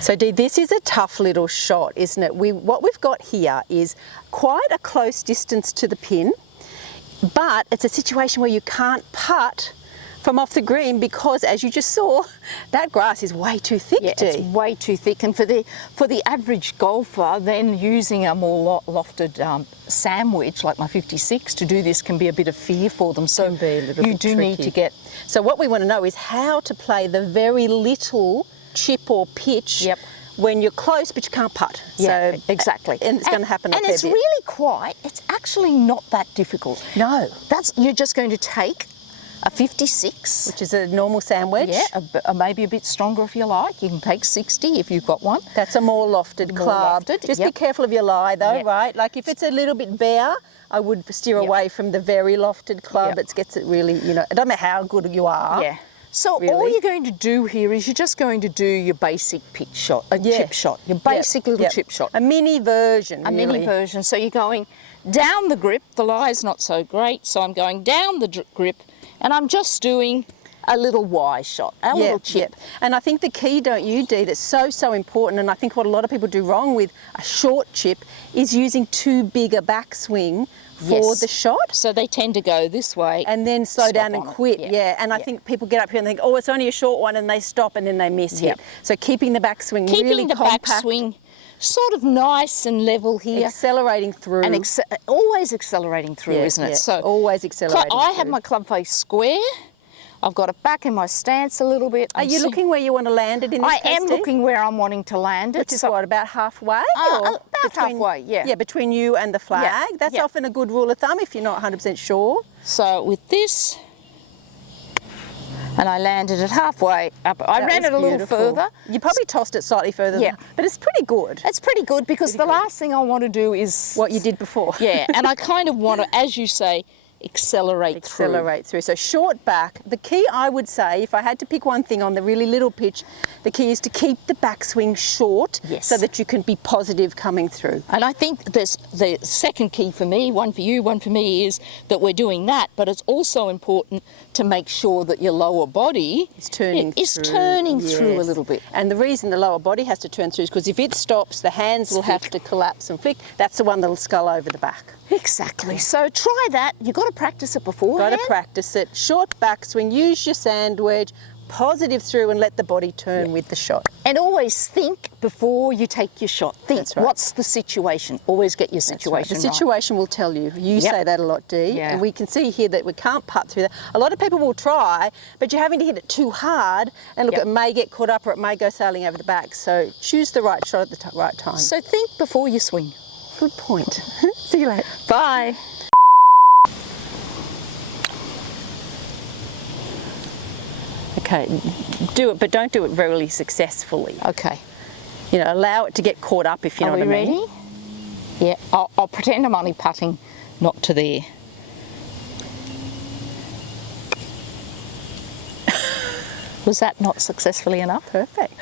So Dee, this is a tough little shot, isn't it? What we've got here is quite a close distance to the pin, but it's a situation where you can't putt from off the green because, as you just saw, that grass is way too thick, Yeah, Dee. it's way too thick. And for the average golfer, then using a more lofted sandwich like my 56 to do this can be a bit of fear for them. So you do need to get. So what we want to know is how to play the very little chip or pitch. Yep. When you're close but you can't putt. Yeah, so, exactly. And it's going to happen a And fair it's bit. really it's actually not that difficult. No. You're just going to take a 56. Which is a normal sandwich. Yeah, maybe a bit stronger if you like. You can take 60 if you've got one. That's a more lofted club. Just be careful of your lie though, right? Like if it's a little bit bare, I would steer away from the very lofted club. It gets it really, it doesn't matter how good you are. Yeah. So all you're going to do here is you're just going to do your basic pitch shot, a chip shot, your basic little chip shot. A mini version, mini version. So you're going down the grip. The lie's not so great, so I'm going down the grip and I'm just doing a little Y shot, a little chip. And I think the key, don't you, Dee, that's so important, and I think what a lot of people do wrong with a short chip is using too big a backswing for the shot. So they tend to go this way. And then slow down and quit, And I think people get up here and think, oh, it's only a short one, and they stop and then they miss hit. So keeping the backswing really compact. Keeping the backswing sort of nice and level here. Accelerating through. And always accelerating through, isn't it? So always accelerating I have my club face square. I've got it back in my stance a little bit. Are you looking where you want to land it in this I am looking where I'm wanting to land it. Which is what, about halfway? About halfway, yeah. Yeah, between you and the flag. Yeah. That's often a good rule of thumb if you're not 100% sure. So with this, and I landed it halfway up. I ran it a little further. You probably tossed it slightly further, but it's pretty good. It's pretty good because the last thing I want to do is... what you did before. Yeah, and I kind of want to, as you say, accelerate through. So short back. The key, I would say, if I had to pick one thing on the really little pitch, the key is to keep the backswing short so that you can be positive coming through. And I think there's the second key for me, one for you, one for me, is that we're doing that, but it's also important to make sure that your lower body is turning through a little bit. And the reason the lower body has to turn through is because if it stops, the hands will have to collapse and flick. That's the one that'll scull over the back. Exactly. So try that. You've got to practice it beforehand. Got to practice it. Short backswing, use your sandwich, positive through and let the body turn with the shot. And always think before you take your shot. Think, what's the situation? Always get your situation right. The situation will tell you. You say that a lot, Dee. And we can see here that we can't putt through that. A lot of people will try, but you're having to hit it too hard and look, it may get caught up or it may go sailing over the back. So choose the right shot at the right time. So think before you swing. Good point. See you later. Bye. Okay, do it, but don't do it very successfully. Okay. Allow it to get caught up, if you know what I mean. Are we ready? Yeah, I'll pretend I'm only putting not to there. Was that not successfully enough? Perfect.